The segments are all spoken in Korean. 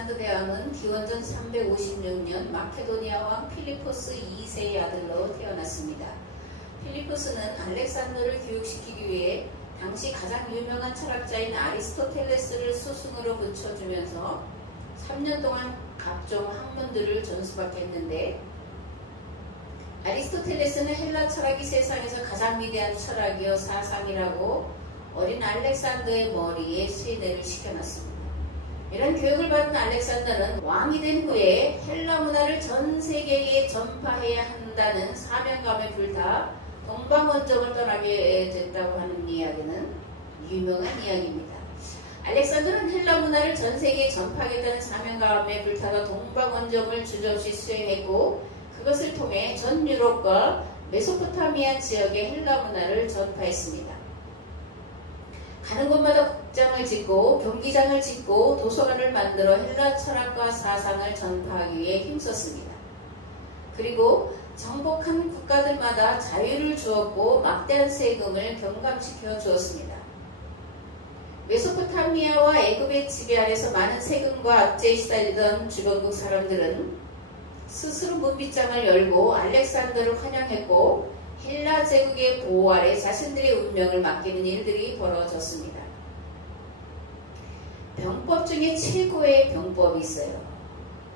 알렉산더 대왕은 기원전 356년 마케도니아 왕 필리포스 2세의 아들로 태어났습니다. 필리포스는 알렉산더를 교육시키기 위해 당시 가장 유명한 철학자인 아리스토텔레스를 스승으로 붙여주면서 3년 동안 각종 학문들을 전수받게 했는데, 아리스토텔레스는 헬라 철학이 세상에서 가장 위대한 철학이요 사상이라고 어린 알렉산더의 머리에 세뇌를 시켜놨습니다. 이런 교육을 받은 알렉산더는 왕이 된 후에 헬라 문화를 전 세계에 전파해야 한다는 사명감에 불타 동방원정을 떠나게 됐다고 하는 이야기는 유명한 이야기입니다. 알렉산더는 헬라 문화를 전 세계에 전파하겠다는 사명감에 불타서 동방원정을 주저없이 수행했고, 그것을 통해 전 유럽과 메소포타미아 지역의 헬라 문화를 전파했습니다. 가는 곳마다 극장을 짓고 경기장을 짓고 도서관을 만들어 헬라 철학과 사상을 전파하기 위해 힘썼습니다. 그리고 정복한 국가들마다 자유를 주었고 막대한 세금을 경감시켜 주었습니다. 메소포타미아와 애굽의 지배 아래서 많은 세금과 압제에 시달리던 주변국 사람들은 스스로 문빗장을 열고 알렉산더를 환영했고, 헬라 제국의 보호 아래 자신들의 운명을 맡기는 일들이 벌어졌습니다. 병법 중에 최고의 병법이 있어요.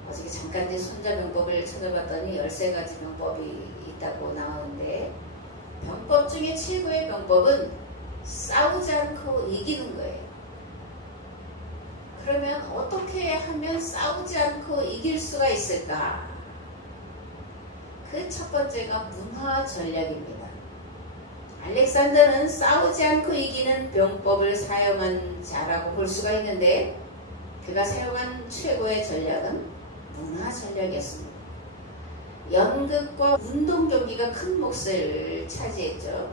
어저께 잠깐 내 손자병법을 찾아봤더니 13가지 병법이 있다고 나오는데, 병법 중에 최고의 병법은 싸우지 않고 이기는 거예요. 그러면 어떻게 하면 싸우지 않고 이길 수가 있을까? 그 첫 번째가 문화 전략입니다. 알렉산더는 싸우지 않고 이기는 병법을 사용한 자라고 볼 수가 있는데, 그가 사용한 최고의 전략은 문화 전략이었습니다. 연극과 운동 경기가 큰 몫을 차지했죠.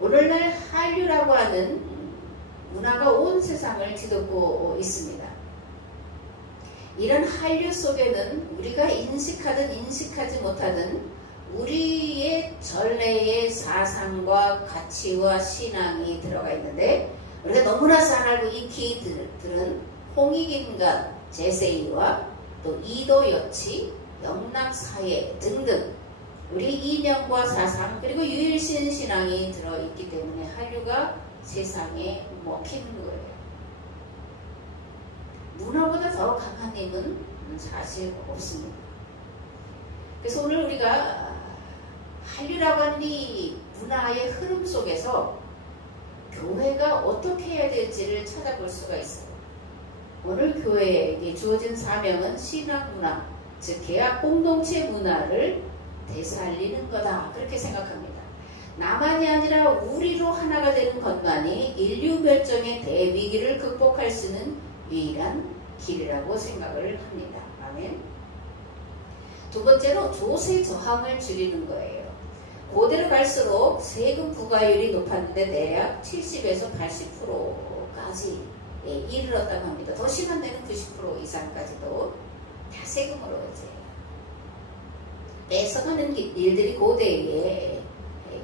오늘날 한류라고 하는 문화가 온 세상을 뒤덮고 있습니다. 이런 한류 속에는 우리가 인식하든 인식하지 못하든 우리의 전래의 사상과 가치와 신앙이 들어가 있는데, 우리가 너무나 잘 알고 익히 들은 홍익인간 제세이와 또 이도여치, 영락사예 등등 우리 이념과 사상 그리고 유일신 신앙이 들어있기 때문에 한류가 세상에 먹히는 거예요. 문화보다 더 강한 힘은 사실 없습니다. 그래서 오늘 우리가 한류라고 하는 이 문화의 흐름 속에서 교회가 어떻게 해야 될지를 찾아볼 수가 있어요. 오늘 교회에게 주어진 사명은 신앙문화, 즉 계약 공동체 문화를 되살리는 거다, 그렇게 생각합니다. 나만이 아니라 우리로 하나가 되는 것만이 인류 멸종의 대위기를 극복할 수 있는 유일한 길이라고 생각을 합니다. 아멘. 두 번째로 조세 저항을 줄이는 거예요. 고대로 갈수록 세금 부과율이 높았는데 대략 70에서 80%까지 이르렀다고 합니다. 더 심한 데는 90% 이상까지도 다 세금으로 이제 뺏어가는 일들이 고대에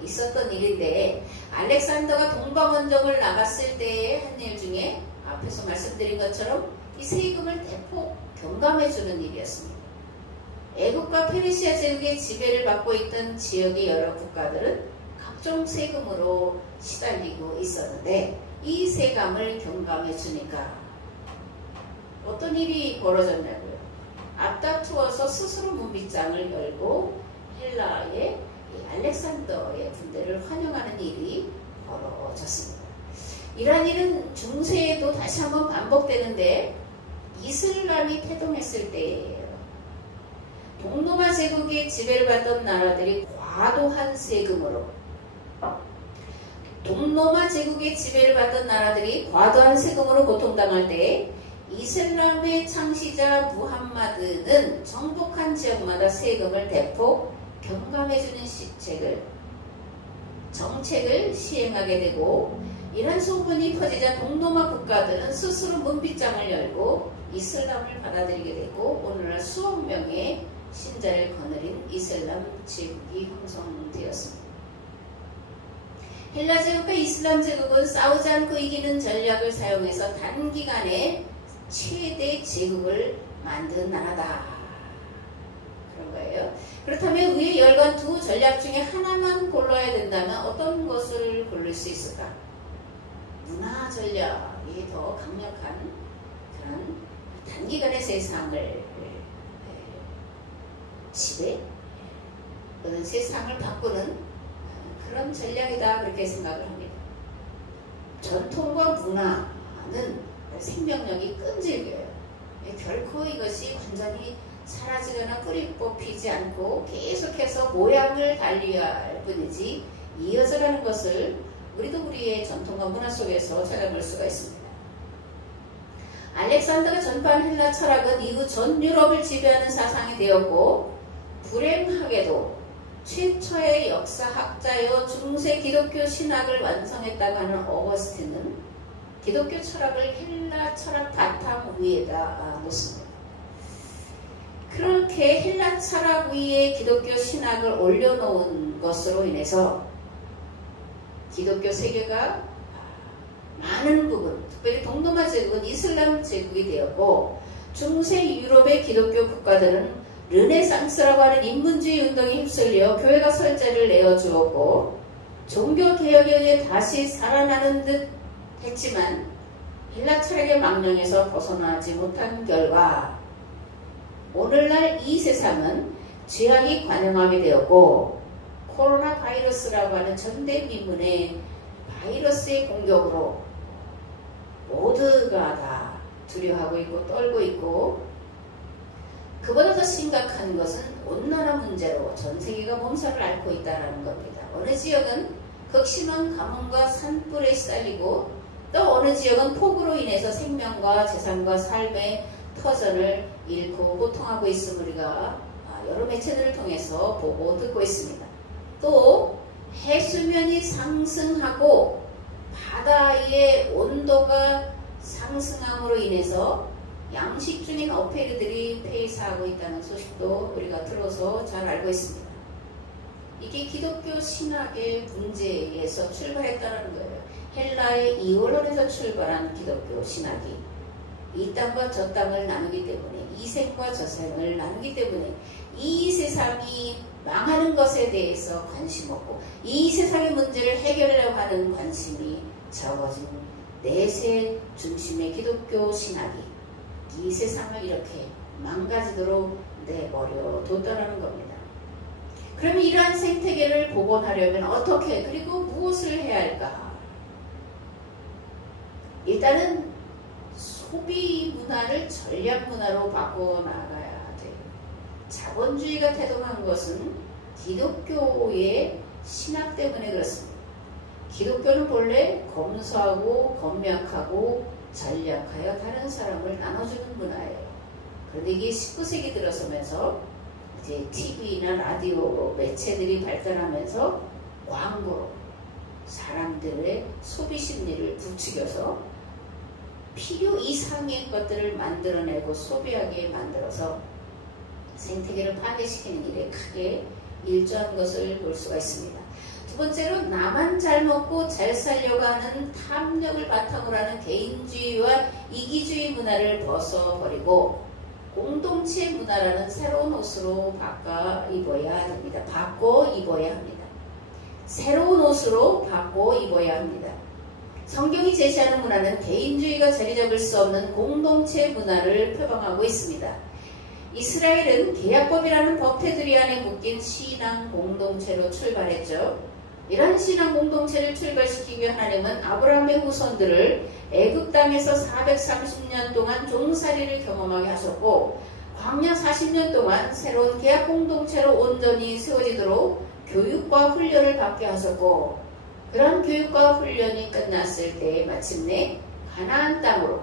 있었던 일인데, 알렉산더가 동방원정을 나갔을 때의 한 일 중에 앞에서 말씀드린 것처럼 이 세금을 대폭 경감해주는 일이었습니다. 애국과 페르시아 제국의 지배를 받고 있던 지역의 여러 국가들은 각종 세금으로 시달리고 있었는데, 이 세금을 경감해주니까 어떤 일이 벌어졌냐고요. 앞다투어서 스스로 문빗장을 열고 헬라의 알렉산더의 군대를 환영하는 일이 벌어졌습니다. 이러한 일은 중세에도 다시 한번 반복되는데, 이슬람이 태동했을 때예요. 동로마 제국의 지배를 받던 나라들이 과도한 세금으로 고통당할 때, 이슬람의 창시자 무함마드는 정복한 지역마다 세금을 대폭 경감해주는 정책을 시행하게 되고, 이런 소문이 퍼지자 동로마 국가들은 스스로 문빗장을 열고 이슬람을 받아들이게 되고, 오늘날 수억 명의 신자를 거느린 이슬람 제국이 형성되었습니다. 헬라 제국과 이슬람 제국은 싸우지 않고 이기는 전략을 사용해서 단기간에 최대 제국을 만든 나라다. 그런 거예요. 그렇다면 위의 열간 두 전략 중에 하나만 골라야 된다면 어떤 것을 고를 수 있을까? 문화 전략이 더 강력한 그런 단기간의 세상을 지배, 그런 세상을 바꾸는 그런 전략이다, 그렇게 생각을 합니다. 전통과 문화는 생명력이 끈질겨요. 결코 이것이 완전히 사라지거나 뿌리 뽑히지 않고 계속해서 모양을 달리할 뿐이지 이어져가는 것을 우리도 우리의 전통과 문화 속에서 찾아볼 수가 있습니다. 알렉산더가 전파한 헬라 철학은 이후 전 유럽을 지배하는 사상이 되었고, 불행하게도 최초의 역사학자여 중세 기독교 신학을 완성했다고 하는 어거스틴은 기독교 철학을 헬라 철학 바탕 위에다 놓습니다. 그렇게 헬라 철학 위에 기독교 신학을 올려놓은 것으로 인해서 기독교 세계가 많은 부분, 특별히 동로마 제국은 이슬람 제국이 되었고, 중세 유럽의 기독교 국가들은 르네상스라고 하는 인문주의 운동에 휩쓸려 교회가 설자를 내어주었고, 종교개혁에 의해 다시 살아나는 듯 했지만 헬라 철학의 망령에서 벗어나지 못한 결과 오늘날 이 세상은 죄악이 관영하게 되었고, 코로나 바이러스라고 하는 전대미문의 바이러스의 공격으로 모두가 다 두려워하고 있고 떨고 있고, 그보다 더 심각한 것은 온난화 문제로 전 세계가 몸살을 앓고 있다는 겁니다. 어느 지역은 극심한 가뭄과 산불에 시달리고, 또 어느 지역은 폭우로 인해서 생명과 재산과 삶의 터전을 잃고 고통하고 있음을 우리가 여러 매체들을 통해서 보고 듣고 있습니다. 또 해수면이 상승하고 바다의 온도가 상승함으로 인해서 양식 중인 어패류들이 폐사하고 있다는 소식도 우리가 들어서 잘 알고 있습니다. 이게 기독교 신학의 문제에서 출발했다는 거예요. 헬라의 이원론에서 출발한 기독교 신학이 이 땅과 저 땅을 나누기 때문에, 이생과 저생을 나누기 때문에 이 세상이 망하는 것에 대해서 관심 없고 이 세상의 문제를 해결하려고 하는 관심이 적어진 내세 중심의 기독교 신학이 이 세상을 이렇게 망가지도록 내버려 뒀다는 겁니다. 그러면 이러한 생태계를 복원하려면 어떻게, 그리고 무엇을 해야 할까? 일단은 소비 문화를 전략 문화로 바꿔나가야 돼요. 자본주의가 태동한 것은 기독교의 신학 때문에 그렇습니다. 기독교는 본래 검소하고 검약하고 전략하여 다른 사람을 나눠주는 문화예요. 그런데 이게 19세기 들어서면서 이제 TV나 라디오 매체들이 발달하면서 광고로 사람들의 소비 심리를 부추겨서 필요 이상의 것들을 만들어내고 소비하게 만들어서 생태계를 파괴시키는 일에 크게 일조한 것을 볼 수가 있습니다. 두 번째로 나만 잘 먹고 잘 살려고 하는 탐욕을 바탕으로 하는 개인주의와 이기주의 문화를 벗어버리고 공동체 문화라는 새로운 옷으로 바꿔 입어야 됩니다. 바꿔 입어야 합니다. 새로운 옷으로 바꿔 입어야 합니다. 성경이 제시하는 문화는 개인주의가 자리 잡을 수 없는 공동체 문화를 표방하고 있습니다. 이스라엘은 계약법이라는 법 테두리 안에 묶인 신앙 공동체로 출발했죠. 이러한 신앙 공동체를 출발시키기 위해 하나님은 아브라함의 후손들을 애굽 땅에서 430년 동안 종살이를 경험하게 하셨고, 광야 40년 동안 새로운 계약 공동체로 온전히 세워지도록 교육과 훈련을 받게 하셨고, 그런 교육과 훈련이 끝났을 때 마침내 가나안 땅으로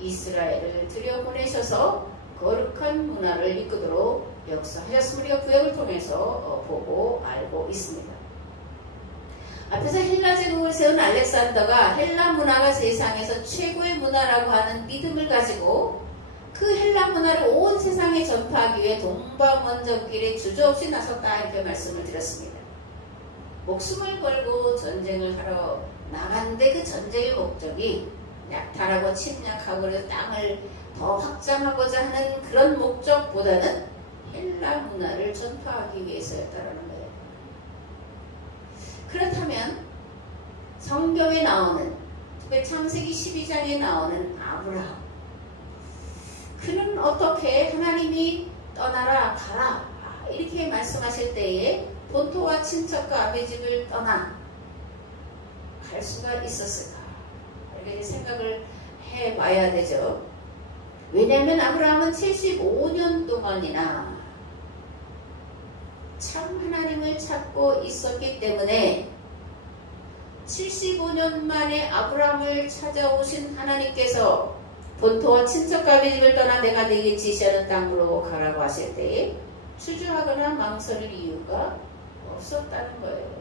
이스라엘을 들여보내셔서 거룩한 문화를 이끄도록 역사하셨음을 우리가 구약을 통해서 보고 알고 있습니다. 앞에서 헬라 제국을 세운 알렉산더가 헬라 문화가 세상에서 최고의 문화라고 하는 믿음을 가지고 그 헬라 문화를 온 세상에 전파하기 위해 동방원정길에 주저없이 나섰다, 이렇게 말씀을 드렸습니다. 목숨을 걸고 전쟁을 하러 나갔는데 그 전쟁의 목적이 약탈하고 침략하고 그래서 땅을 더 확장하고자 하는 그런 목적보다는 헬라 문화를 전파하기 위해서였다라는 거예요. 그렇다면 성경에 나오는, 특히 창세기 12장에 나오는 아브라함, 그는 어떻게 하나님이 떠나라 가라 이렇게 말씀하실 때에 본토와 친척과 아비 집을 떠나 갈 수가 있었을까? 이렇게 생각을 해봐야 되죠. 왜냐하면 아브라함은 75년 동안이나 참 하나님을 찾고 있었기 때문에 75년 만에 아브라함을 찾아오신 하나님께서 본토와 친척과 아비 집을 떠나 내가 네게 지시하는 땅으로 가라고 하실 때에 주저하거나 망설일 이유가 없었다는 거예요.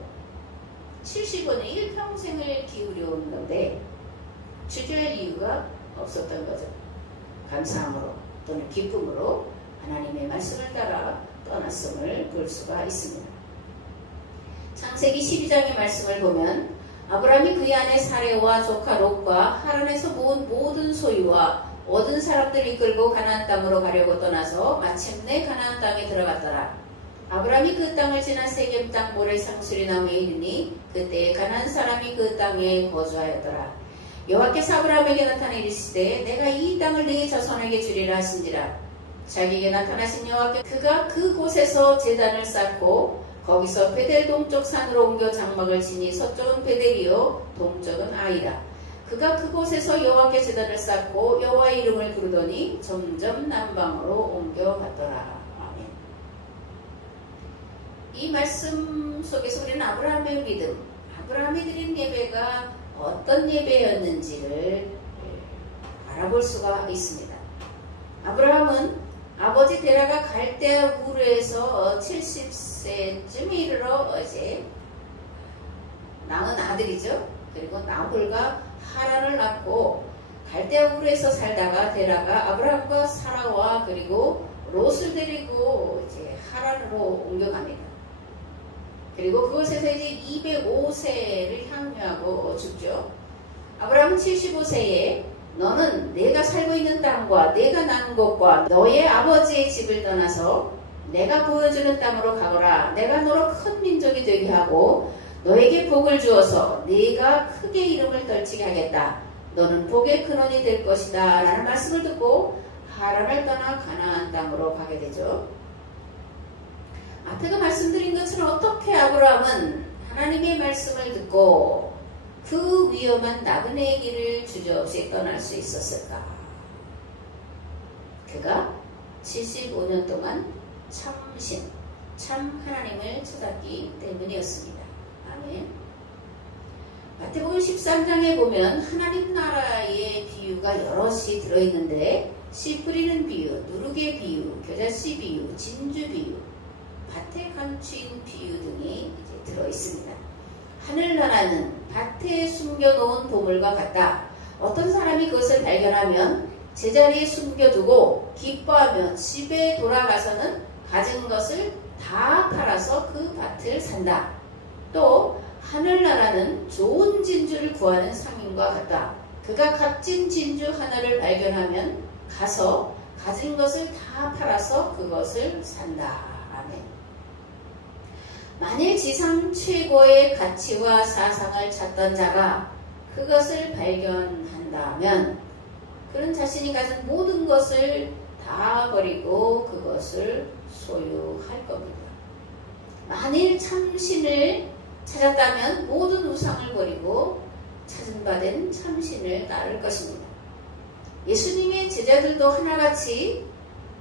75년 일평생을 기울여온 건데 주저할 이유가 없었던 거죠. 감사함으로 또는 기쁨으로 하나님의 말씀을 따라 떠났음을 볼 수가 있습니다. 창세기 12장의 말씀을 보면 아브라함이 그의 아내 사레와 조카 롯과 하란에서 모은 모든 소유와 얻은 사람들을 이끌고 가나안 땅으로 가려고 떠나서 마침내 가나안 땅에 들어갔더라. 아브라함이 그 땅을 지나 세겜 땅 모래 상수리 나무에 이르니 그때 가나안 사람이 그 땅에 거주하였더라. 여호와께서 아브라함에게 나타나 이르시되 내가 이 땅을 네 자손에게 주리라 하신지라. 자기에게 나타나신 여호와께 그가 그곳에서 제단을 쌓고 거기서 베델 동쪽 산으로 옮겨 장막을 지니 서쪽은 베델이요 동쪽은 아이라. 그가 그곳에서 여호와께 제단을 쌓고 여호와의 이름을 부르더니 점점 남방으로 옮겨갔더라. 아멘. 이 말씀 속에서 우리는 아브라함의 믿음, 아브라함이 드린 예배가 어떤 예배였는지를 알아볼 수가 있습니다. 아브라함은 아버지 데라가 갈대아 우르에서 70세쯤에 이르러 이제 낳은 아들이죠. 그리고 나홀과 하란을 낳고 갈대아 우르에서 살다가 데라가 아브라함과 사라와 그리고 롯을 데리고 이제 하란으로 옮겨갑니다. 그리고 그곳에서 이제 205세를 향유하고 죽죠. 아브라함은 75세에 너는 내가 살고 있는 땅과 내가 난 곳과 너의 아버지의 집을 떠나서 내가 보여주는 땅으로 가거라. 내가 너로 큰 민족이 되게 하고 너에게 복을 주어서 네가 크게 이름을 떨치게 하겠다. 너는 복의 근원이 될 것이다. 라는 말씀을 듣고 하란을 떠나 가나안 땅으로 가게 되죠. 앞에가 말씀드린 것처럼 어떻게 아브라함은 하나님의 말씀을 듣고 그 위험한 나그네의 길을 주저없이 떠날 수 있었을까? 그가 75년 동안 참신, 참 하나님을 찾았기 때문이었습니다. 아멘. 마태복음 13장에 보면 하나님 나라의 비유가 여럿이 들어있는데 씨 뿌리는 비유, 누룩의 비유, 겨자씨 비유, 진주 비유, 밭에 감추인 비유 등이 이제 들어있습니다. 하늘나라는 밭에 숨겨놓은 보물과 같다. 어떤 사람이 그것을 발견하면 제자리에 숨겨두고 기뻐하며 집에 돌아가서는 가진 것을 다 팔아서 그 밭을 산다. 또 하늘나라는 좋은 진주를 구하는 상인과 같다. 그가 값진 진주 하나를 발견하면 가서 가진 것을 다 팔아서 그것을 산다. 아멘. 만일 지상 최고의 가치와 사상을 찾던 자가 그것을 발견한다면 그런 자신이 가진 모든 것을 다 버리고 그것을 소유할 겁니다. 만일 참신을 찾았다면 모든 우상을 버리고 찾은 바 된 참신을 따를 것입니다. 예수님의 제자들도 하나같이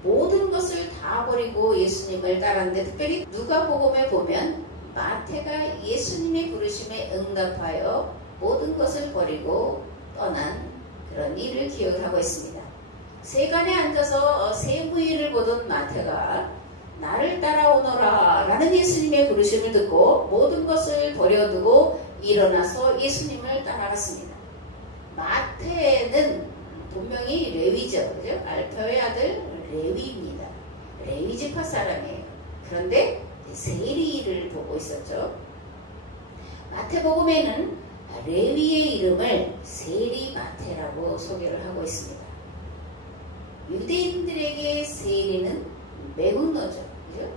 모든 것을 다 버리고 예수님을 따랐는데 특별히 누가복음에 보면 마태가 예수님의 부르심에 응답하여 모든 것을 버리고 떠난 그런 일을 기억을 하고 있습니다. 세간에 앉아서 세무일을 보던 마태가 나를 따라오너라 라는 예수님의 부르심을 듣고 모든 것을 버려두고 일어나서 예수님을 따라갔습니다. 마태는 분명히 레위죠. 그죠? 알페의 아들 레위입니다. 레위 지파 사람이에요. 그런데 세리를 보고 있었죠. 마태복음에는 레위의 이름을 세리마태라고 소개를 하고 있습니다. 유대인들에게 세리는 매국노죠. 그죠?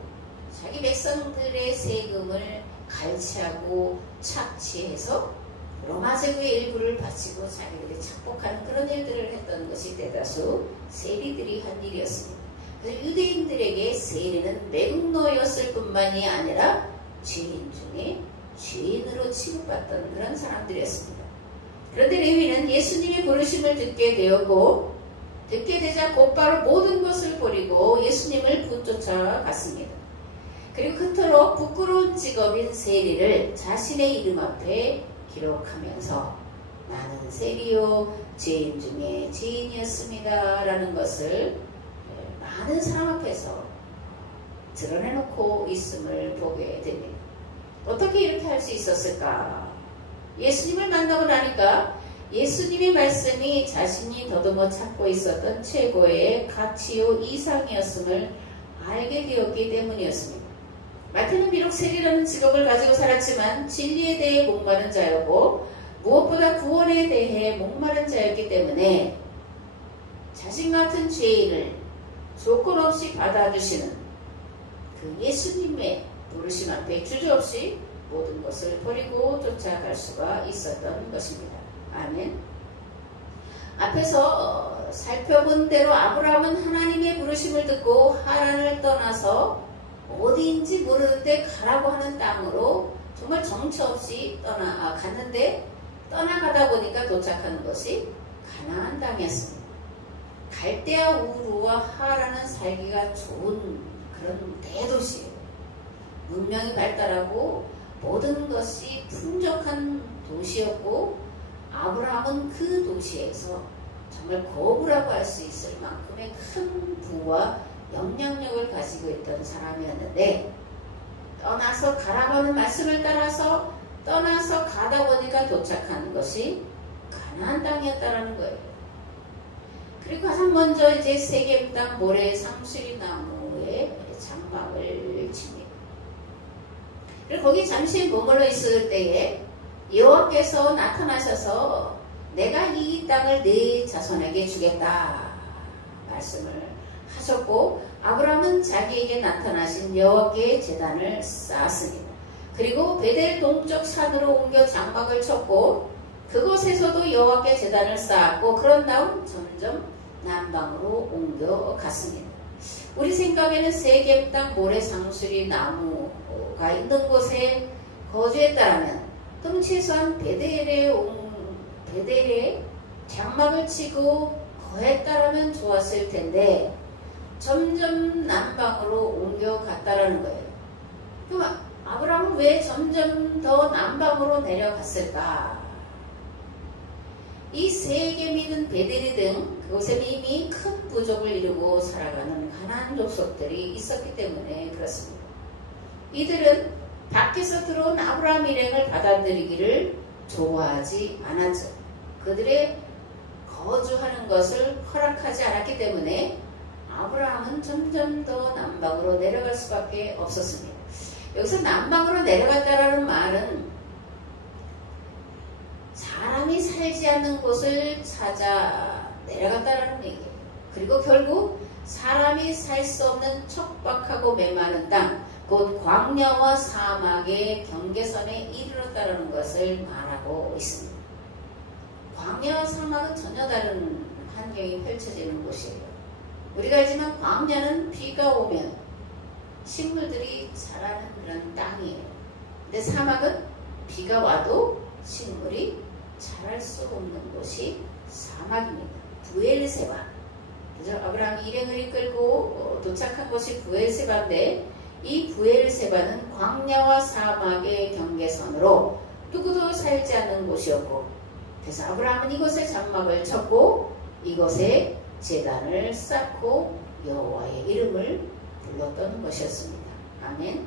자기 백성들의 세금을 갈취하고 착취해서 로마 제국의 일부를 바치고 자기들이 착복하는 그런 일들을 했던 것이 대다수 세리들이 한 일이었습니다. 그래서 유대인들에게 세리는 매국노였을 뿐만이 아니라 죄인 중에 죄인으로 취급받던 그런 사람들이었습니다. 그런데 레위는 예수님의 부르심을 듣게 되었고 듣게 되자 곧바로 모든 것을 버리고 예수님을 붙쫓아갔습니다. 그리고 그토록 부끄러운 직업인 세리를 자신의 이름 앞에 기록하면서 나는 세리요 죄인 중에 죄인이었습니다 라는 것을 많은 사람 앞에서 드러내놓고 있음을 보게 됩니다. 어떻게 이렇게 할 수 있었을까? 예수님을 만나고 나니까 예수님의 말씀이 자신이 더듬어 찾고 있었던 최고의 가치요 이상이었음을 알게 되었기 때문이었습니다. 마태는 비록 세리라는 직업을 가지고 살았지만 진리에 대해 목마른 자였고 무엇보다 구원에 대해 목마른 자였기 때문에 자신 같은 죄인을 조건 없이 받아주시는 그 예수님의 부르심 앞에 주저없이 모든 것을 버리고 쫓아갈 수가 있었던 것입니다. 아멘. 앞에서 살펴본 대로 아브라함은 하나님의 부르심을 듣고 하란을 떠나서 어디인지 모르는데 가라고 하는 땅으로 정말 정처 없이 갔는데 떠나가다 보니까 도착하는 것이 가나안 땅이었습니다. 갈대아 우르와 하란은 살기가 좋은 그런 대도시예요. 문명이 발달하고 모든 것이 풍족한 도시였고 아브라함은 그 도시에서 정말 거부라고 할 수 있을 만큼의 큰 부와 영향력을 가지고 있던 사람이었는데 떠나서 가라고 하는 말씀을 따라서 떠나서 가다 보니까 도착한 것이 가나안 땅이었다라는 거예요. 그리고 가장 먼저 이제 세겜 땅 모래 상수리 나무에 장막을 칩니다. 그리고 거기 잠시 머물러 있을 때에 여호와께서 나타나셔서 내가 이 땅을 네 자손에게 주겠다 말씀을 하셨고 아브라함은 자기에게 나타나신 여호와께의 제단을 쌓았습니다. 그리고 베델 동쪽 산으로 옮겨 장막을 쳤고 그곳에서도 여호와께 제단을 쌓았고 그런 다음 점점 남방으로 옮겨갔습니다. 우리 생각에는 세겜 땅 모래 상수리 나무가 있는 곳에 거주했다라면 또는 최소한 베델에 장막을 치고 거했다라면 좋았을 텐데 점점 남방으로 옮겨갔다라는 거예요. 그럼 아브라함은 왜 점점 더 남방으로 내려갔을까? 이 세겜이든 베델이든 그곳에 이미 큰 부족을 이루고 살아가는 가나안 족속들이 있었기 때문에 그렇습니다. 이들은 밖에서 들어온 아브라함 일행을 받아들이기를 좋아하지 않았죠. 그들의 거주하는 것을 허락하지 않았기 때문에 아브라함은 점점 더 남방으로 내려갈 수밖에 없었습니다. 여기서 남방으로 내려갔다라는 말은 사람이 살지 않는 곳을 찾아 내려갔다라는 얘기예요. 그리고 결국 사람이 살 수 없는 척박하고 메마른 땅, 곧 광야와 사막의 경계선에 이르렀다는 것을 말하고 있습니다. 광야와 사막은 전혀 다른 환경이 펼쳐지는 곳이에요. 우리가 알지만 광야는 비가 오면 식물들이 자라는 그런 땅이에요. 근데 사막은 비가 와도 식물이 자랄 수 없는 곳이 사막입니다. 부엘세바. 그래서 아브라함이 일행을 이끌고 도착한 곳이 부엘세바인데 이 부엘세바는 광야와 사막의 경계선으로 누구도 살지 않는 곳이었고 그래서 아브라함은 이곳에 장막을 쳤고 이곳에 제단을 쌓고 여호와의 이름을 불렀던 것이었습니다. 아멘.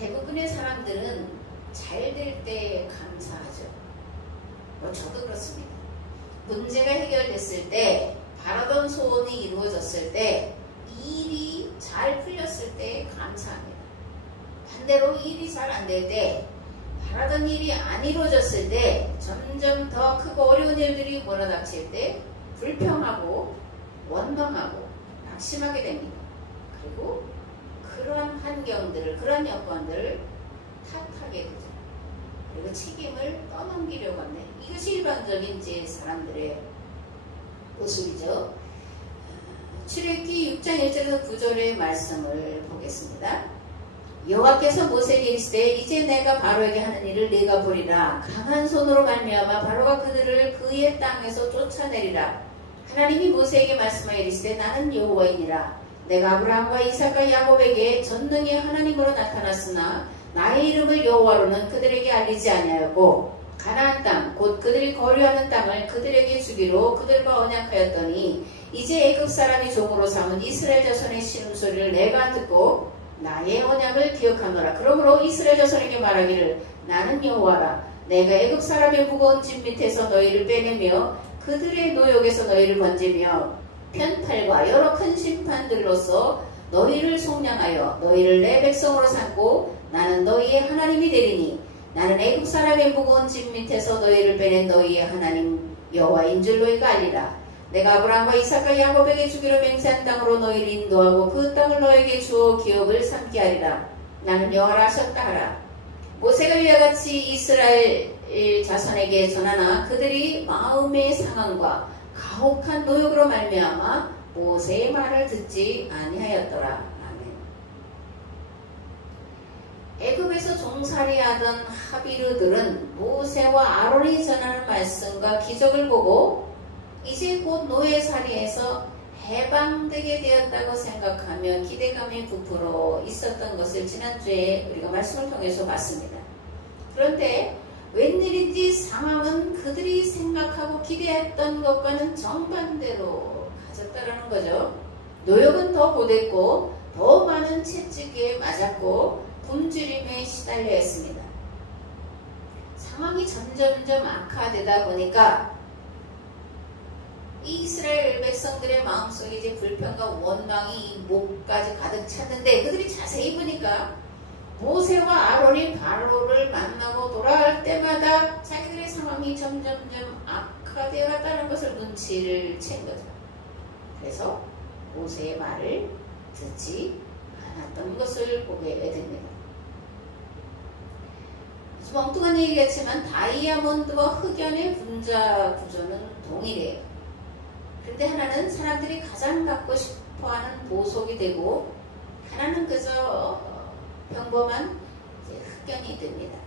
대부분의 사람들은 잘 될 때 감사하죠. 저도 그렇습니다. 문제가 해결됐을 때 바라던 소원이 이루어졌을 때 일이 잘 풀렸을 때 감사합니다. 반대로 일이 잘 안 될 때 바라던 일이 안 이루어졌을 때 점점 더 크고 어려운 일들이 몰아닥칠 때 불평하고 원망하고 낙심하게 됩니다. 그리고 그러한 환경들을, 그런 여건들을 탓하게 되죠. 그리고 책임을 떠넘기려고 합니다. 이것이 일반적인 이제 사람들의 모습이죠. 출애굽기 6장 1절에서 9절의 말씀을 보겠습니다. 여호와께서 모세에게 이르시되 이제 내가 바로에게 하는 일을 네가 보리라. 강한 손으로 말미암아 바로가 그들을 그의 땅에서 쫓아내리라. 하나님이 모세에게 말씀하여 이르시되 나는 여호와이니라. 내가 아브라함과 이삭과 야곱에게 전능의 하나님으로 나타났으나 나의 이름을 여호와로는 그들에게 알리지 아니하였고 가나안 땅 곧 그들이 거류하는 땅을 그들에게 주기로 그들과 언약하였더니 이제 애굽 사람이 종으로 삼은 이스라엘 자손의 신음소리를 내가 듣고 나의 언약을 기억하노라. 그러므로 이스라엘 자손에게 말하기를 나는 여호와라. 내가 애굽 사람의 무거운 짐 밑에서 너희를 빼내며 그들의 노역에서 너희를 건지며 편팔과 여러 큰 심판들로서 너희를 속량하여 너희를 내 백성으로 삼고 나는 너희의 하나님이 되리니 나는 애굽 사람의 무거운 짐 밑에서 너희를 빼낸 너희의 하나님 여호와인 줄 너희가 알리라. 내가 아브라함과 이삭과 야곱에게 주기로 맹세한 땅으로 너희를 인도하고 그 땅을 너희에게 주어 기업을 삼게 하리라. 나는 여호와라 하셨다 하라. 모세가 이와 같이 이스라엘 자손에게 전하나 그들이 마음의 상함과 가혹한 노역으로 말미암아 모세의 말을 듣지 아니하였더라. 아멘. 애굽에서 종살이하던 하비르들은 모세와 아론이 전하는 말씀과 기적을 보고 이제 곧 노예살이에서 해방되게 되었다고 생각하며 기대감이 부풀어 있었던 것을 지난주에 우리가 말씀을 통해서 봤습니다. 그런데 웬일인지 상황은 그들이 생각하고 기대했던 것과는 정반대로 가졌다라는 거죠. 노역은 더 고됐고 더 많은 채찍에 맞았고 굶주림에 시달려 했습니다. 상황이 점점점 악화되다 보니까 이스라엘 백성들의 마음속에 이제 불평과 원망이 목까지 가득 찼는데 그들이 자세히 보니까 모세와 아론이 바로를 만나고 돌아갈 때마다 자기들의 상황이 점점점 악화되어 갔다는 것을 눈치를 챈 거죠. 그래서 모세의 말을 듣지 않았던 것을 보게 됩니다. 엉뚱한 얘기 같지만 다이아몬드와 흑연의 분자 구조는 동일해요. 그런데 하나는 사람들이 가장 갖고 싶어하는 보석이 되고 하나는 그저 평범한 흑연이 됩니다.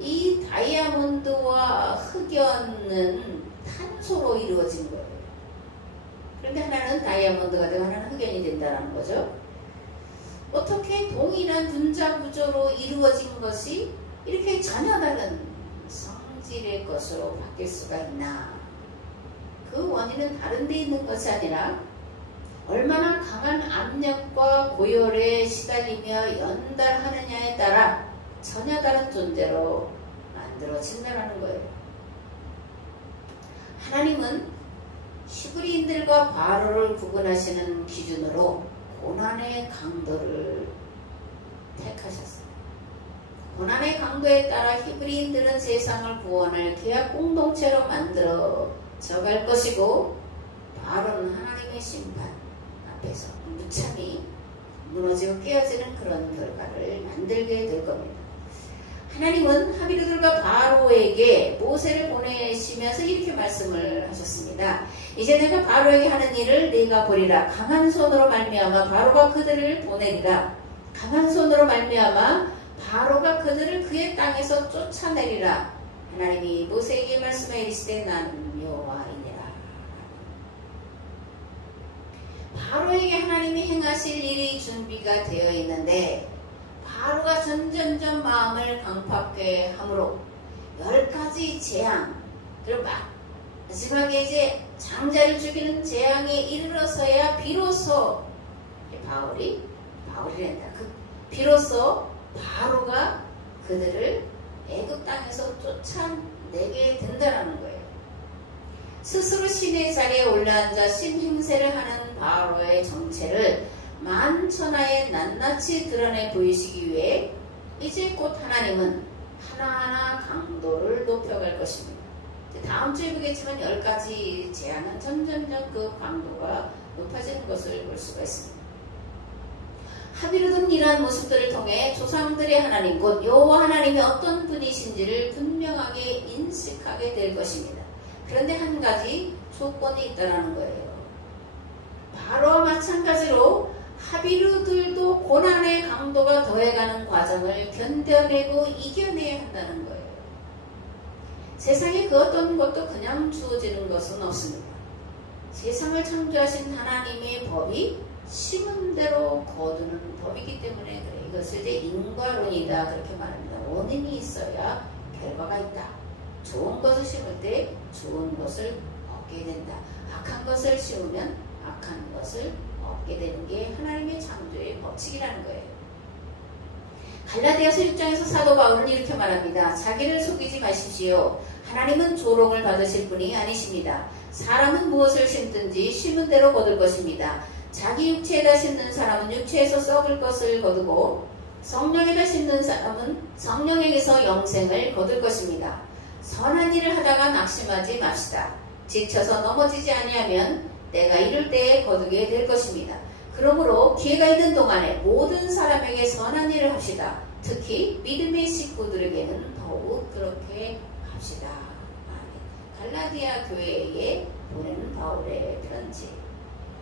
이 다이아몬드와 흑연은 탄소로 이루어진 거예요. 그런데 하나는 다이아몬드가 되고 하나는 흑연이 된다는 거죠. 어떻게 동일한 분자 구조로 이루어진 것이 이렇게 전혀 다른 성질의 것으로 바뀔 수가 있나? 그 원인은 다른 데 있는 것이 아니라 얼마나 강한 압력과 고열에 시달리며 연달하느냐에 따라 전혀 다른 존재로 만들어진다는 거예요. 하나님은 히브리인들과 바로를 구분하시는 기준으로 고난의 강도를 택하셨습니다. 고난의 강도에 따라 히브리인들은 세상을 구원할 계약 공동체로 만들어져갈 것이고 바로는 하나님의 심판 앞에서 무참히 무너지고 깨어지는 그런 결과를 만들게 될 겁니다. 하나님은 하비르들과 바로에게 모세를 보내시면서 이렇게 말씀을 하셨습니다. 이제 내가 바로에게 하는 일을 네가 보리라. 강한 손으로 말미암아 바로가 그들을 보내리라. 강한 손으로 말미암아 바로가 그들을 그의 땅에서 쫓아내리라. 하나님이 모세에게 말씀하여 이르시되 나는 여호와이니라. 바로에게 하나님이 행하실 일이 준비가 되어 있는데 바로가 점점점 마음을 강팍하게 함으로 10가지 재앙 그리고 마지막에 이제 장자를 죽이는 재앙에 이르러서야 비로소 바울이란다. 비로소 바로가 그들을 애굽 땅에서 쫓아내게 된다라는 거예요. 스스로 신의 자리에 올라앉아 신행세를 하는 바로의 정체를 만천하에 낱낱이 드러내 보이시기 위해 이제 곧 하나님은 하나하나 강도를 높여갈 것입니다. 다음 주에 보겠지만 10가지 제안은 점점점 그 강도가 높아지는 것을 볼 수가 있습니다. 합의로 든 이러한 모습들을 통해 조상들의 하나님 곧 여호와 하나님이 어떤 분이신지를 분명하게 인식하게 될 것입니다. 그런데 한 가지 조건이 있다는 거예요. 바로와 마찬가지로 합의루들도 고난의 강도가 더해가는 과정을 견뎌내고 이겨내야 한다는 거예요. 세상에 그 어떤 것도 그냥 주어지는 것은 없습니다. 세상을 창조하신 하나님의 법이 심은 대로 거두는 법이기 때문에 그래. 이것을 이제 인과론이다 그렇게 말합니다. 원인이 있어야 결과가 있다. 좋은 것을 심을 때 좋은 것을 얻게 된다. 악한 것을 심으면 악한 것을 얻게 되는 게 하나님의 창조의 법칙이라는 거예요. 갈라디아서 6장에서 사도 바울은 이렇게 말합니다. 자기를 속이지 마십시오. 하나님은 조롱을 받으실 분이 아니십니다. 사람은 무엇을 심든지 심은 대로 거둘 것입니다. 자기 육체에다 심는 사람은 육체에서 썩을 것을 거두고 성령에다 심는 사람은 성령에게서 영생을 거둘 것입니다. 선한 일을 하다가 낙심하지 맙시다. 지쳐서 넘어지지 아니하면 때가 이를 때에 거두게 될 것입니다. 그러므로 기회가 있는 동안에 모든 사람에게 선한 일을 합시다. 특히 믿음의 식구들에게는 더욱 그렇게 합시다. 갈라디아 교회에 보내는 바울의 편지.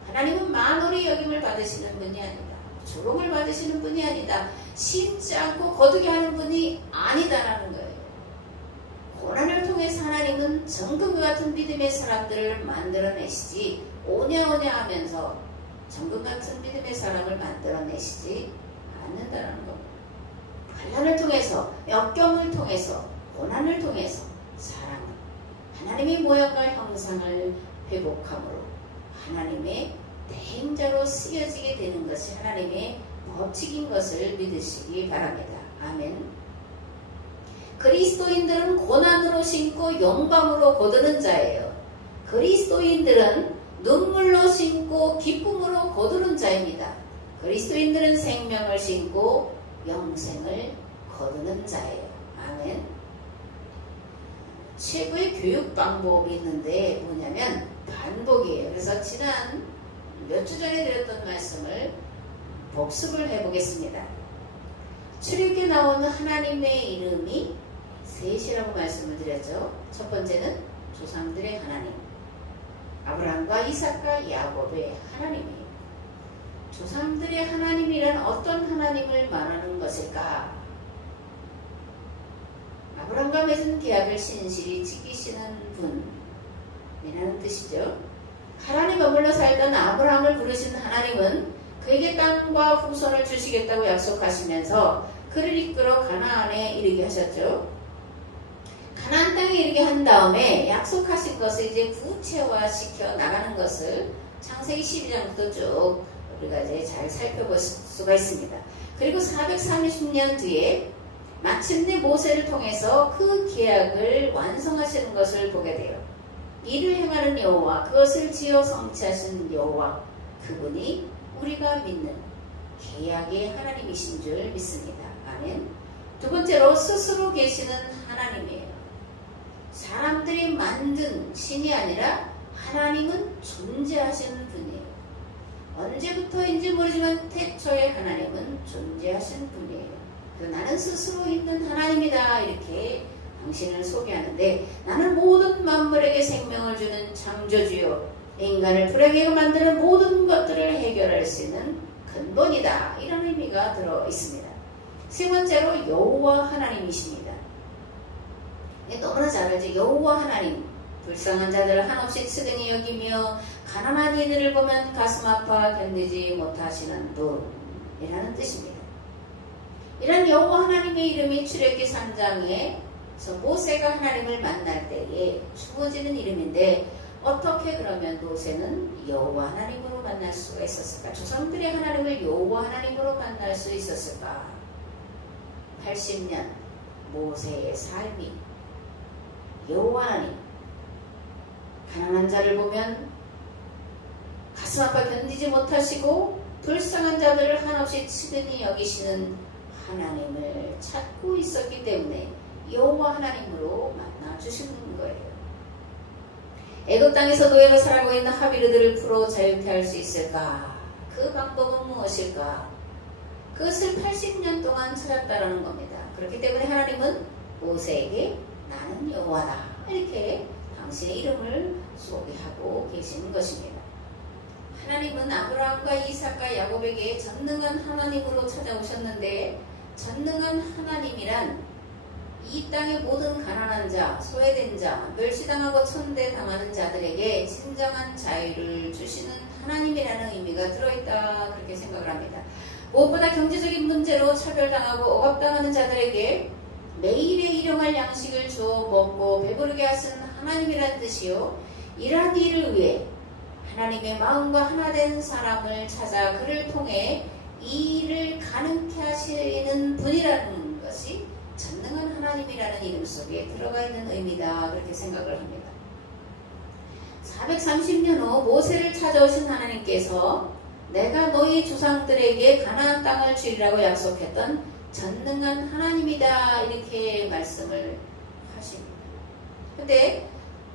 하나님은 만월의 여김을 받으시는 분이 아니다. 조롱을 받으시는 분이 아니다. 심지 않고 거두게 하는 분이 아니다라는 거예요. 고난을 통해서 하나님은 정금과 같은 믿음의 사람들을 만들어내시지 오냐오냐 하면서 정금 같은 믿음의 사람을 만들어내시지 않는다는 겁니다. 환난을 통해서, 역경을 통해서, 고난을 통해서 사랑은 하나님의 모양과 형상을 회복함으로 하나님의 대행자로 쓰여지게 되는 것이 하나님의 법칙인 것을 믿으시기 바랍니다. 아멘. 그리스도인들은 고난으로 심고 영광으로 거두는 자예요. 그리스도인들은 눈물로 심고 기쁨으로 거두는 자입니다. 그리스도인들은 생명을 심고 영생을 거두는 자예요. 아멘. 최고의 교육 방법이 있는데 뭐냐면 반복이에요. 그래서 지난 몇 주 전에 드렸던 말씀을 복습을 해보겠습니다. 출애굽기에 나오는 하나님의 이름이 셋이라고 말씀을 드렸죠. 첫 번째는 조상들의 하나님, 아브라함과 이삭과 야곱의 하나님이에요. 조상들의 하나님이란 어떤 하나님을 말하는 것일까? 아브라함과 맺은 계약을 신실히 지키시는 분이라는 뜻이죠. 하나님 머물러 살던 아브라함을 부르신 하나님은 그에게 땅과 후손을 주시겠다고 약속하시면서 그를 이끌어 가나안에 이르게 하셨죠. 가나안 땅에 이르게 한 다음에 약속하신 것을 이제 구체화시켜 나가는 것을 창세기 12장부터 쭉 우리가 이제 잘 살펴볼 수가 있습니다. 그리고 430년 뒤에 마침내 모세를 통해서 그 계약을 완성하시는 것을 보게 돼요. 이를 행하는 여호와, 그것을 지어 성취하신 여호와, 그분이 우리가 믿는 계약의 하나님이신 줄 믿습니다. 아멘. 두 번째로 스스로 계시는 하나님이에요. 사람들이 만든 신이 아니라 하나님은 존재하시는 분이에요. 언제부터인지 모르지만 태초에 하나님은 존재하시는 분이에요. 나는 스스로 있는 하나님이다 이렇게 당신을 소개하는데, 나는 모든 만물에게 생명을 주는 창조주요, 인간을 불행하게 만드는 모든 것들을 해결할 수 있는 근본이다, 이런 의미가 들어 있습니다. 세 번째로 여호와 하나님이십니다. 너무나 잘 알죠. 여호와 하나님, 불쌍한 자들을 한없이 측은히 여기며 가난한 이들을 보면 가슴 아파 견디지 못하시는 분이라는 뜻입니다. 이런 여호와 하나님의 이름이 출애굽기 3장에서 모세가 하나님을 만날 때에 주어지는 이름인데, 어떻게 그러면 모세는 여호와 하나님으로 만날 수가 있었을까? 조상들의 하나님을 여호와 하나님으로 만날 수 있었을까? 80년 모세의 삶이 여호와 하나님, 가난한 자를 보면 가슴 아파 견디지 못하시고 불쌍한 자들을 한없이 측은히 여기시는 하나님을 찾고 있었기 때문에 여호와 하나님으로 만나 주시는 거예요. 애굽 땅에서 노예로 살아가고 있는 하비르들을 풀어 자유케 할 수 있을까? 그 방법은 무엇일까? 그것을 80년 동안 찾았다라는 겁니다. 그렇기 때문에 하나님은 모세에게 나는 여호와다 이렇게 당신의 이름을 소개하고 계시는 것입니다. 하나님은 아브라함과 이삭과 야곱에게 전능한 하나님으로 찾아오셨는데 전능한 하나님이란 이 땅의 모든 가난한 자, 소외된 자, 멸시당하고 천대당하는 자들에게 진정한 자유를 주시는 하나님이라는 의미가 들어있다 그렇게 생각을 합니다. 무엇보다 경제적인 문제로 차별당하고 억압당하는 자들에게 매일의 일용할 양식을 주어 먹고 배부르게 하시는 하나님이란 뜻이요. 이러한 일을 위해 하나님의 마음과 하나 된 사람을 찾아 그를 통해 이 일을 가능케 하시는 분이라는 것이 전능한 하나님이라는 이름 속에 들어가 있는 의미다 그렇게 생각을 합니다. 430년 후 모세를 찾아오신 하나님께서 내가 너희 조상들에게 가나안 땅을 주리라고 약속했던 전능한 하나님이다 이렇게 말씀을 하십니다. 근데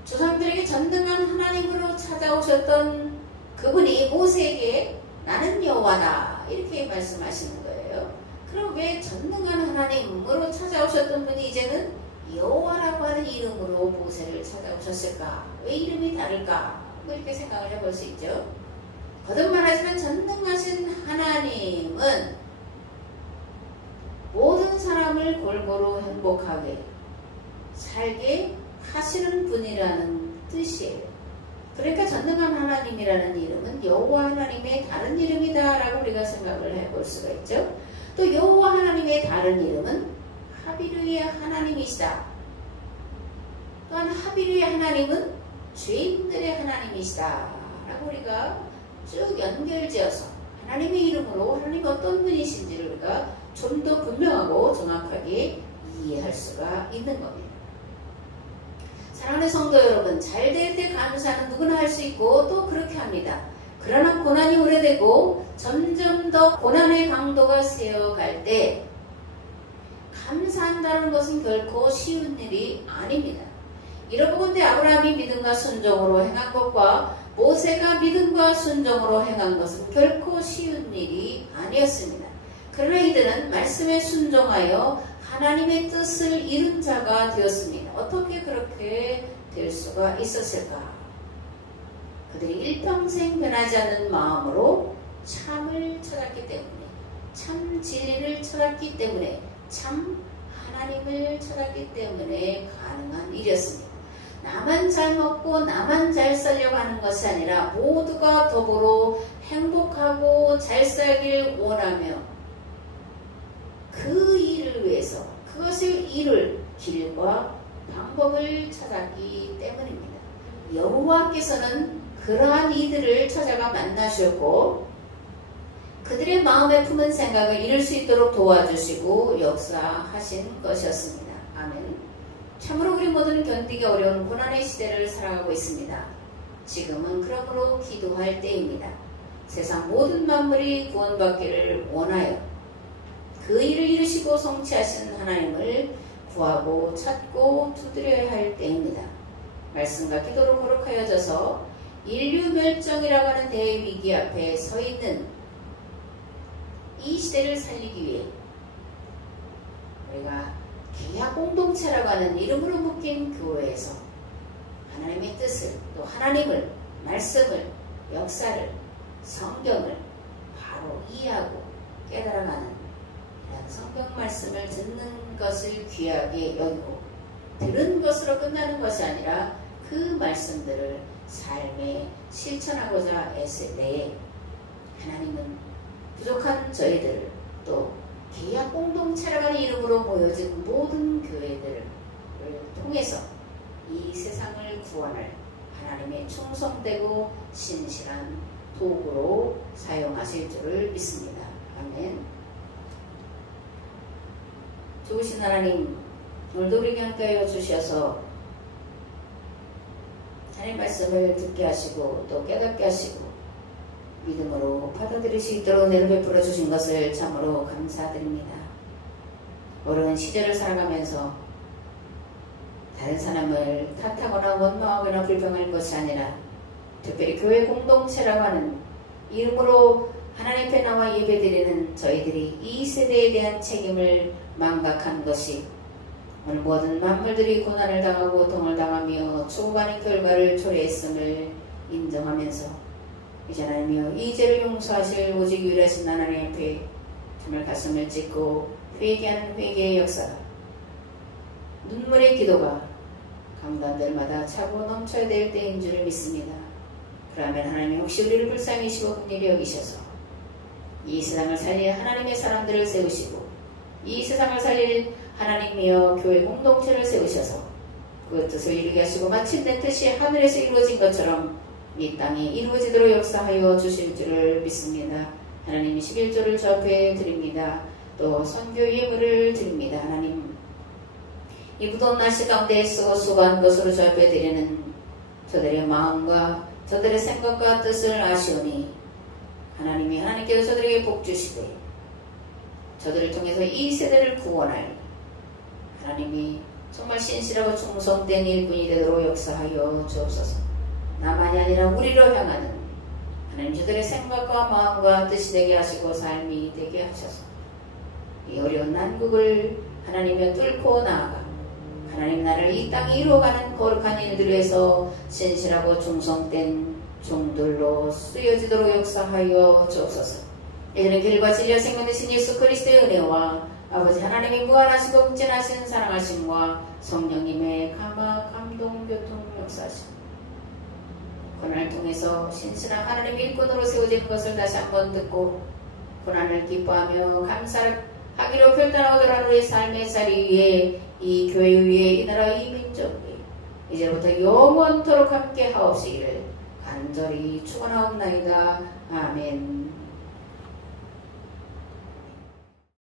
조상들에게 전능한 하나님으로 찾아오셨던 그분이 모세에게 나는 여호와다 이렇게 말씀하시는 거예요. 그럼 왜 전능한 하나님으로 찾아오셨던 분이 이제는 여호와라고 하는 이름으로 모세를 찾아오셨을까? 왜 이름이 다를까? 뭐 이렇게 생각을 해볼 수 있죠. 거듭 말하지만 전능하신 하나님은 모든 사람을 골고루 행복하게 살게 하시는 분이라는 뜻이에요. 그러니까 전능한 하나님이라는 이름은 여호와 하나님의 다른 이름이다 라고 우리가 생각을 해볼 수가 있죠. 또 여호와 하나님의 다른 이름은 하비르의 하나님이시다. 또한 하비르의 하나님은 죄인들의 하나님이시다 라고 우리가 쭉 연결지어서 하나님의 이름으로 하나님이 어떤 분이신지를 우리가 좀 더 분명하고 정확하게 이해할 수가 있는 겁니다. 사랑하는 성도 여러분, 잘 될 때 감사는 누구나 할 수 있고 또 그렇게 합니다. 그러나 고난이 오래되고 점점 더 고난의 강도가 세어갈 때 감사한다는 것은 결코 쉬운 일이 아닙니다. 이러보건대 아브라함이 믿음과 순종으로 행한 것과 모세가 믿음과 순종으로 행한 것은 결코 쉬운 일이 아니었습니다. 그러나 이들은 말씀에 순종하여 하나님의 뜻을 이룬 자가 되었습니다. 어떻게 그렇게 될 수가 있었을까? 그들이 일평생 변하지 않는 마음으로 참을 찾았기 때문에, 참 진리를 찾았기 때문에, 참 하나님을 찾았기 때문에 가능한 일이었습니다. 나만 잘 먹고 나만 잘 살려고 하는 것이 아니라 모두가 더불어 행복하고 잘 살길 원하며 그 일을 위해서 그것을 이룰 길과 방법을 찾았기 때문입니다. 여호와께서는 그러한 이들을 찾아가 만나셨고 그들의 마음에 품은 생각을 이룰 수 있도록 도와주시고 역사하신 것이었습니다. 아멘. 참으로 우리 모두는 견디기 어려운 고난의 시대를 살아가고 있습니다. 지금은 그러므로 기도할 때입니다. 세상 모든 만물이 구원받기를 원하여 그 일을 이루시고 성취하신 하나님을 구하고 찾고 두드려야 할 때입니다. 말씀과 기도로 거룩하여져서 인류 멸종이라고 하는 대위기 앞에 서 있는 이 시대를 살리기 위해 우리가 계약 공동체라고 하는 이름으로 묶인 교회에서 하나님의 뜻을 또 하나님을 말씀을 역사를 성경을 바로 이해하고 깨달아가는 이런 성경 말씀을 듣는 것을 귀하게 여기고 들은 것으로 끝나는 것이 아니라 그 말씀들을 삶에 실천하고자 애쓸 때에 하나님은 부족한 저희들을 또 계약 공동체라고 하는 이름으로 모여진 모든 교회들을 통해서 이 세상을 구원할 하나님의 충성되고 신실한 도구로 사용하실 줄을 믿습니다. 아멘. 좋으신 하나님, 오늘도 우리에게 함께하여 주셔서 하나님 말씀을 듣게 하시고 또 깨닫게 하시고 믿음으로 받아들일 수 있도록 은혜를 베풀어 주신 것을 참으로 감사드립니다. 어려운 시절을 살아가면서 다른 사람을 탓하거나 원망하거나 불평할 것이 아니라 특별히 교회 공동체라고 하는 이름으로 하나님 앞에 나와 예배드리는 저희들이 이 세대에 대한 책임을 망각한 것이 오늘 모든 만물들이 고난을 당하고 고통을 당하며 초반의 결과를 초래했음을 인정하면서 이제 하나님이여 이 죄를 용서하실 오직 유일하신 하나님 앞에 정말 가슴을 찢고 회개하는 회개의 역사, 눈물의 기도가 강단들마다 차고 넘쳐야 될 때인 줄을 믿습니다. 그러면 하나님 혹시 우리를 불쌍히 여기시고 긍휼히 여기셔서 이 세상을 살릴 하나님의 사람들을 세우시고 이 세상을 살릴 하나님이여 교회 공동체를 세우셔서 그 뜻을 이루게 하시고 마침 내 뜻이 하늘에서 이루어진 것처럼 이 땅이 이루어지도록 역사하여 주실 줄을 믿습니다. 하나님 11조를 저 앞에 드립니다. 또 선교 예물을 드립니다. 하나님 이 무더운 날씨 가운데 쓰고 수고한 것으로 저 앞에 드리는 저들의 마음과 저들의 생각과 뜻을 아시오니 하나님이 하나님께서 저들에게 복 주시되 저들을 통해서 이 세대를 구원할 하나님이 정말 신실하고 충성된 일꾼이 되도록 역사하여 주옵소서. 나만이 아니라 우리로 향하는 하나님 저들의 생각과 마음과 뜻이 되게 하시고 삶이 되게 하셔서 이 어려운 난국을 하나님의 뚫고 나아가 하나님 나라를 이 땅에 이루어가는 거룩한 일들을 위해서 신실하고 충성된 종들로 쓰여지도록 역사하여 주옵소서. 이제는 길과 진리와 생명 되신 예수 그리스도의 은혜와 아버지 하나님이 무한하시고 극진하신 사랑하심과 성령님의 감화 감동 교통 역사하심 고난을 통해서 신실한 하나님 일꾼으로 세워진 것을 다시 한번 듣고 고난을 기뻐하며 감사하기로 결단하고 돌아오는 우리 삶의 자리 위에 이 교회 위에 이 나라 이 민족 위에 이제부터 영원토록 함께 하옵시기를 간절히 축원하옵나이다. 아멘.